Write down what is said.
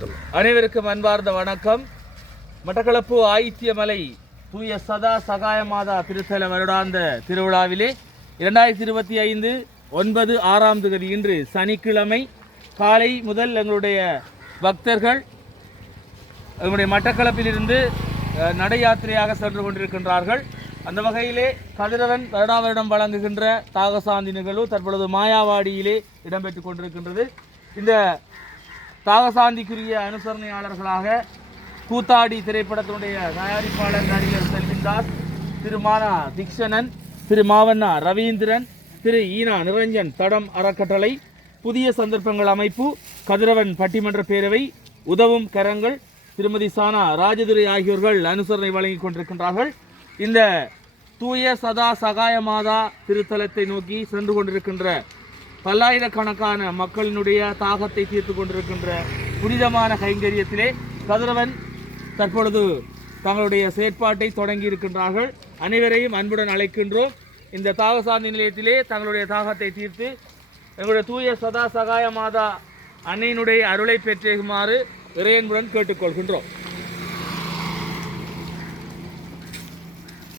அனைவருக்கும் அன்பார்ந்த வணக்கம். மட்டக்களப்பு ஆயித்தியமலை தூய சதா சகாய மாதா திருத்தல வருடாந்த திருவிழாவிலே இரண்டாயிரத்தி இருபத்தி ஐந்து ஒன்பது ஆறாம் தேதி இன்று சனிக்கிழமை காலை முதல் எங்களுடைய பக்தர்கள் எங்களுடைய மட்டக்களப்பிலிருந்து அஹ், யாத்திரையாக சென்று கொண்டிருக்கின்றார்கள். அந்த வகையிலே கதிரவன் வருடா வருடம் வழங்குகின்ற தாகசாந்தி நிகழ்வு தற்பொழுது மாயாவாடியிலே இடம்பெற்றுக் கொண்டிருக்கின்றது. இந்த தாகசாந்திக்குரிய அனுசரணையாளர்களாக கூத்தாடி திரைப்படத்தினுடைய தயாரிப்பாளர் நடிகர் செல்வின் தாஸ் திரு திக்ஷணன் திரு மாவண்ணா ரவீந்திரன் திரு ஈனா நிரஞ்சன் தடம் அறக்கட்டளை புதிய சந்தர்ப்பங்கள் அமைப்பு கதிரவன் பட்டிமன்ற பேரவை உதவும் கரங்கள் திருமதி சானா ராஜதுரை ஆகியோர்கள் அனுசரணை வழங்கி கொண்டிருக்கின்றார்கள். இந்த தூய சதா சகாய மாதா திருத்தலத்தை நோக்கி சென்று கொண்டிருக்கின்ற பல்லாயிரக்கணக்கான மக்களினுடைய தாகத்தை தீர்த்து கொண்டிருக்கின்ற புனிதமான கைங்கரியத்திலே கதிரவன் தற்பொழுது தங்களுடைய செயற்பாட்டை தொடங்கி இருக்கின்றார்கள். அனைவரையும் அன்புடன் அழைக்கின்றோம். இந்த தாகசாந்தி நிலையத்திலே தங்களுடைய தாகத்தை தீர்த்து எங்களுடைய தூய சதா சகாய மாதா அன்னையினுடைய அருளை பெற்றேகுமாறு இறையன்புடன் கேட்டுக்கொள்கின்றோம்.